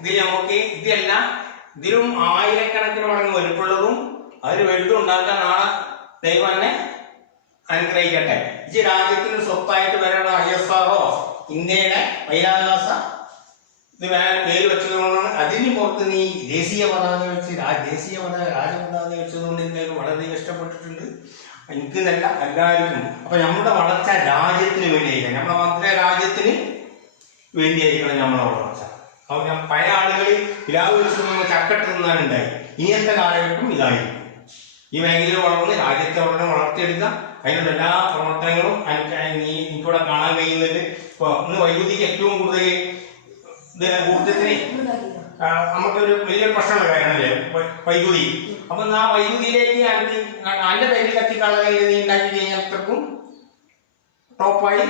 ഇതിൽ നമുക്ക് ഇതെല്ലാം ഇതിലും ആയിരക്കണക്കിന് മടങ്ങ് വലുപ്പുള്ളതും അതിൽ വലുതും ഉണ്ടാക്കാൻ നാളെ ദൈവം തന്നെ അനുഗ്രഹിക്കട്ടെ. ഈ രാജ്യത്തിന് സ്വത്തായിട്ട് വരെയുള്ള ISRO ഇന്ത്യയുടെ ബഹിരാകാശ ഇത് പേര് വെച്ചതുകൊണ്ടാണ്. അതിന് പുറത്ത് നീ ദേശീയ പതാക വെച്ച് രാജപതാക വെച്ചതുകൊണ്ട് എനിക്ക് വളരെ ഇഷ്ടപ്പെട്ടിട്ടുണ്ട്. എനിക്ക് നല്ല എല്ലാവർക്കും. അപ്പൊ നമ്മുടെ വളർച്ച രാജ്യത്തിന് വേണ്ടിയായിരിക്കണം, നമ്മുടെ മാത്രമേ രാജ്യത്തിന് വേണ്ടിയായിരിക്കണം നമ്മളെ വളർച്ച. അപ്പൊ ഞാൻ പല ആളുകൾ പിലാവ് വെച്ച് ചക്കട്ട് തിന്നാനുണ്ടായി. ഇനിയത്തെ കാലഘട്ടം ഇതായിരിക്കും. ഈ മേഖലയിൽ വളർന്ന് രാജ്യത്തെ ഉടനെ വളർത്തിയെടുക്കുക. അതിനുള്ള എല്ലാ പ്രവർത്തനങ്ങളും എനിക്കിവിടെ കാണാൻ കഴിയുന്നത്. ഇപ്പൊ ഇന്ന് വൈദ്യുതിക്ക് ഏറ്റവും കൂടുതൽ ഊർജത്തിന് നമുക്കൊരു വലിയ പ്രശ്നമുള്ള കാര്യമാണല്ലേ വൈദ്യുതി. അപ്പൊ ആ വൈദ്യുതിയിലേക്ക് അതിന്റെ പേരിൽ കത്തിക്കാനുള്ള നീ ഉണ്ടാക്കി കഴിഞ്ഞാൽ അത്രക്കും ടോപ്പായി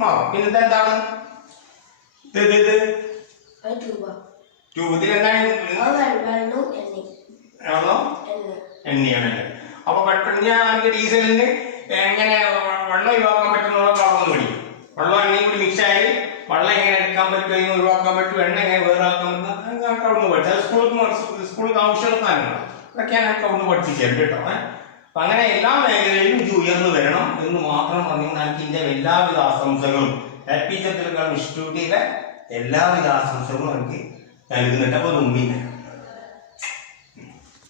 മാറും. പിന്നെ എന്താണ് എണ്ണയാണല്ലേ. അപ്പൊ പെട്ടെന്ന് ഡീസലിന് എങ്ങനെ വെള്ളം ഒഴിവാക്കാൻ പറ്റുന്നുള്ള കളറൊന്ന് പഠിക്കും. വെള്ളം എണ്ണയും കൂടി മിക്സ് ആയി വെള്ളം എങ്ങനെ എടുക്കാൻ പറ്റും, എങ്ങനെ ഒഴിവാക്കാൻ പറ്റും, എണ്ണ എങ്ങനെ വേറാക്കാൻ പറ്റും, അവിടുന്ന് പഠിച്ചു. സ്കൂളിൽ ആവശ്യമുള്ള സാധനങ്ങൾ അതൊക്കെ ഞങ്ങൾക്ക് അവിടുന്ന് പഠിപ്പിച്ചിട്ടുണ്ട് കേട്ടോ. അപ്പൊ അങ്ങനെ എല്ലാ മേഖലയിലും ഇത് ഉയർന്നു വരണം എന്ന് മാത്രം പറഞ്ഞുകൊണ്ട് എനിക്ക് ഇതിന്റെ എല്ലാവിധ ആശംസകളും LP ചന്ദ്രകാൾ ഇൻസ്റ്റിറ്റ്യൂട്ടിലെ എല്ലാവിധ ആശംസകളും എനിക്ക് നൽകുന്നുണ്ട്. അപ്പൊ മുമ്പിൽ